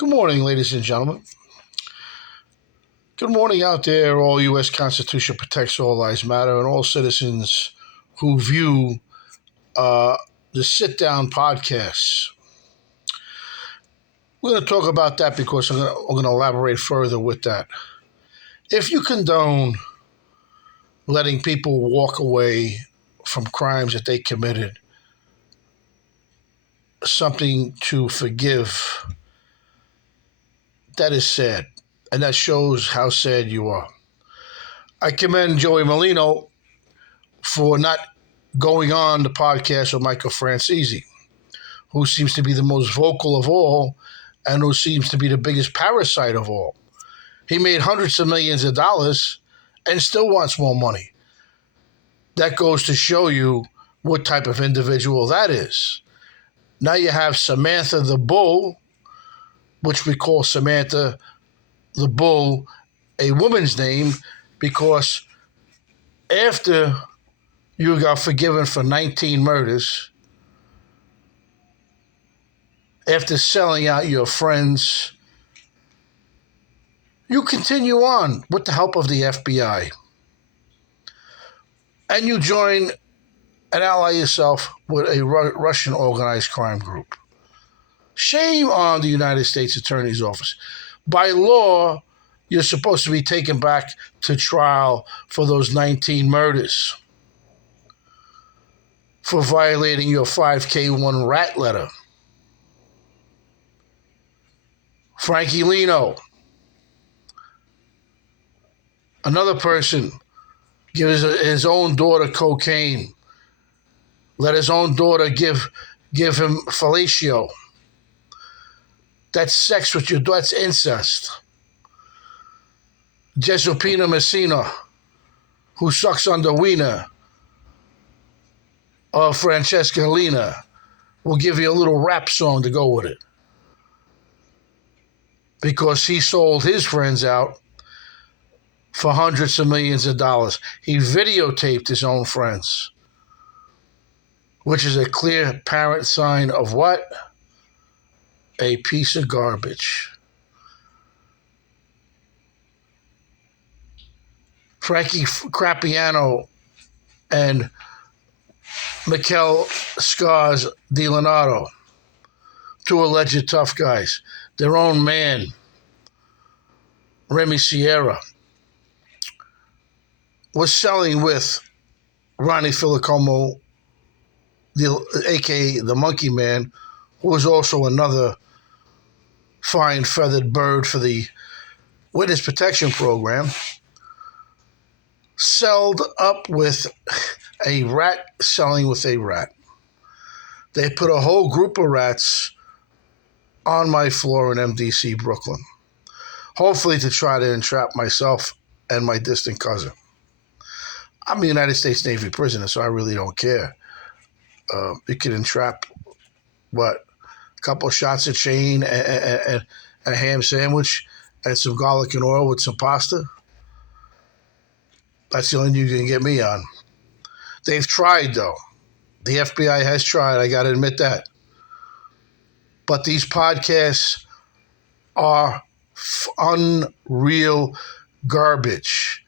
Good morning, ladies and gentlemen. Good morning out there, all U.S. Constitution protects all lives matter, and all citizens who view uh, the sit down podcasts. We're going to talk about that because we're going to elaborate further with that. If you condone letting people walk away from crimes that they committed, something to forgive, that is sad. And that shows how sad you are. I commend Joey Molino for not going on the podcast with Michael Francese, who seems to be the most vocal of all and who seems to be the biggest parasite of all. He made hundreds of millions of dollars and still wants more money. That goes to show you what type of individual that is. Now you have Samantha the Bull, which we call Samantha the Bull a woman's name because after you got forgiven for 19 murders, after selling out your friends, you continue on with the help of the FBI. And you join and ally yourself with a Russian organized crime group. Shame on the United States Attorney's Office. By law, you're supposed to be taken back to trial for those 19 murders, for violating your 5K1 rat letter. Frankie Lino, another person, gives his own daughter cocaine. Let his own daughter give him fellatio. That's sex with your daughter. That's incest. Jesupina Messina, who sucks on the wiener of Francesca Lina, will give you a little rap song to go with it. Because he sold his friends out for hundreds of millions of dollars. He videotaped his own friends, which is a clear, apparent sign of what? A piece of garbage. Frankie Crappiano and Mikel Scars DiLeonardo, two alleged tough guys. Their own man, Remy Sierra, was selling with Ronnie Filicomo, a.k.a. the Monkey Man, who was also another fine feathered bird for the Witness Protection Program, sold up with a rat selling with a rat. They put a whole group of rats on my floor in MDC, Brooklyn, hopefully to try to entrap myself and my distant cousin. I'm a United States Navy prisoner, so I really don't care. You can entrap, what, a couple of shots of chain and a ham sandwich and some garlic and oil with some pasta. That's the only thing you can get me on. They've tried, though. The FBI has tried, I got to admit that. But these podcasts are unreal garbage.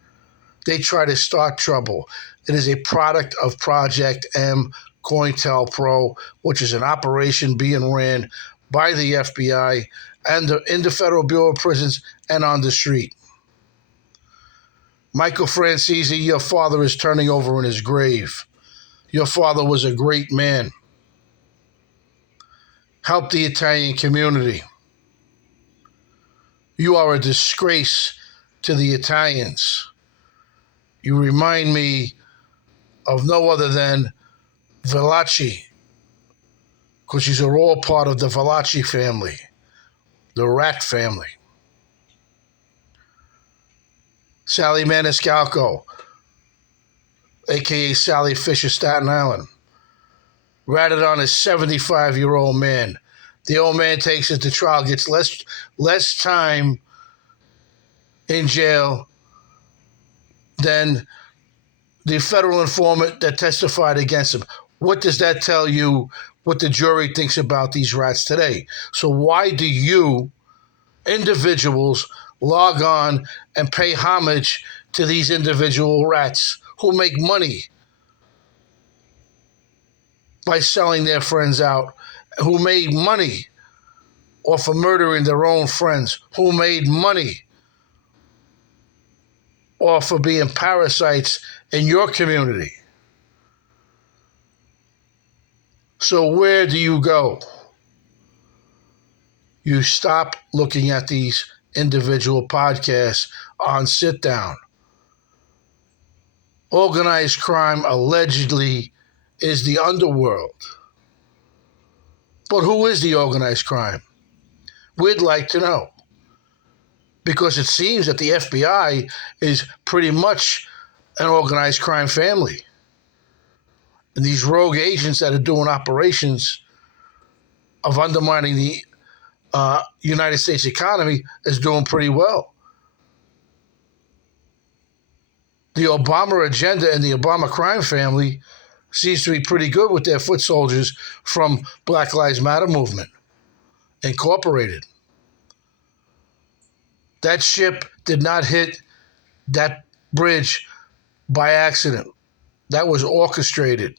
They try to start trouble. It is a product of Project M Cointel Pro, which is an operation being ran by the FBI and in the Federal Bureau of Prisons and on the street. Michael Francese, your father is turning over in his grave. Your father was a great man. Help the Italian community. You are a disgrace to the Italians. You remind me of no other than Valachi, because these are all part of the Valachi family, the rat family. Sally Maniscalco, a.k.a. Sally Fisher, Staten Island, ratted on a 75-year-old man. The old man takes it to trial, gets less time in jail than the federal informant that testified against him. What does that tell you what the jury thinks about these rats today? So why do you individuals log on and pay homage to these individual rats who make money by selling their friends out, who made money off of murdering their own friends, who made money off of being parasites in your community. So where do you go? You stop looking at these individual podcasts on sit down. Organized crime allegedly is the underworld. But who is the organized crime? We'd like to know. Because it seems that the FBI is pretty much an organized crime family. And these rogue agents that are doing operations of undermining the United States economy is doing pretty well. The Obama agenda and the Obama crime family seems to be pretty good with their foot soldiers from Black Lives Matter movement, Incorporated. That ship did not hit that bridge by accident. That was orchestrated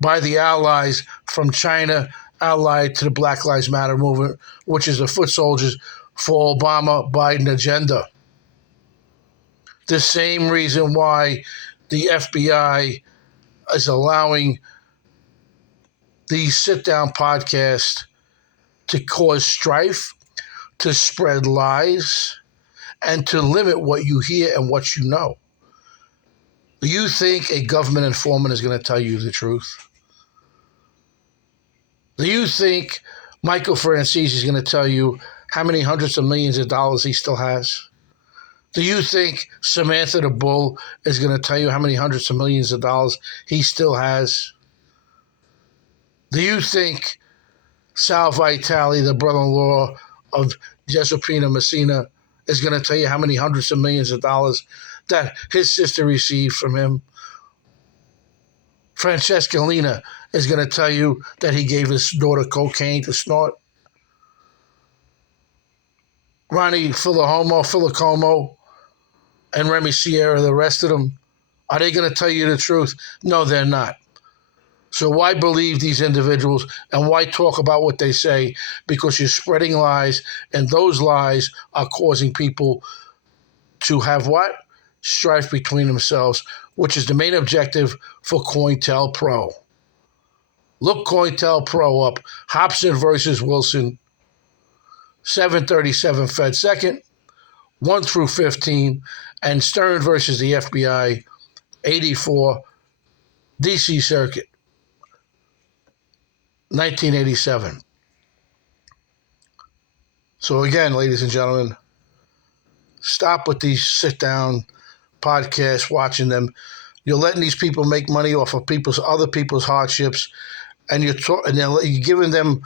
by the allies from China, allied to the Black Lives Matter movement, which is the foot soldiers for Obama-Biden agenda. The same reason why the FBI is allowing these sit-down podcasts to cause strife, to spread lies, and to limit what you hear and what you know. Do you think a government informant is going to tell you the truth? Do you think Michael Franzese is going to tell you how many hundreds of millions of dollars he still has? Do you think Samantha the Bull is going to tell you how many hundreds of millions of dollars he still has? Do you think Sal Vitale, the brother-in-law of Josepina Messina, is going to tell you how many hundreds of millions of dollars that his sister received from him? Francesca Lina is going to tell you that he gave his daughter cocaine to snort. Ronnie Filicomo, and Remy Sierra, the rest of them, are they going to tell you the truth? No, they're not. So why believe these individuals and why talk about what they say? Because you're spreading lies, and those lies are causing people to have what? Strife between themselves, which is the main objective for Cointel Pro. Look Cointel Pro up. Hobson versus Wilson, 737 Fed Second, 1 through 15, and Stern versus the FBI, 84, DC Circuit, 1987. So again, ladies and gentlemen, stop with these sit-down podcasts, watching them. You're letting these people make money off of other people's hardships, and you're giving them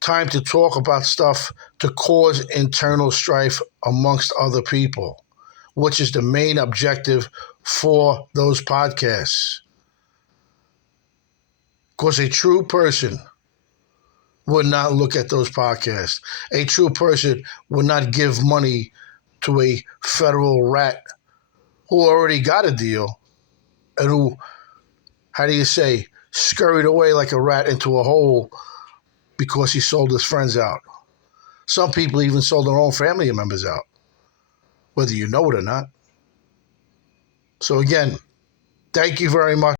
time to talk about stuff to cause internal strife amongst other people, which is the main objective for those podcasts. Because a true person would not look at those podcasts. A true person would not give money to a federal rat who already got a deal and who, scurried away like a rat into a hole because he sold his friends out. Some people even sold their own family members out, whether you know it or not. So again, thank you very much.